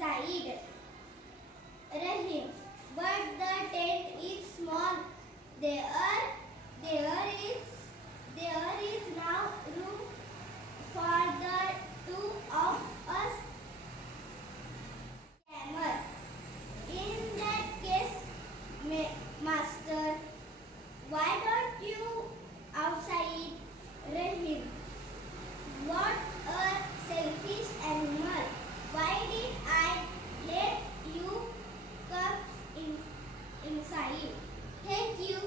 inside. Rahim, Thank you.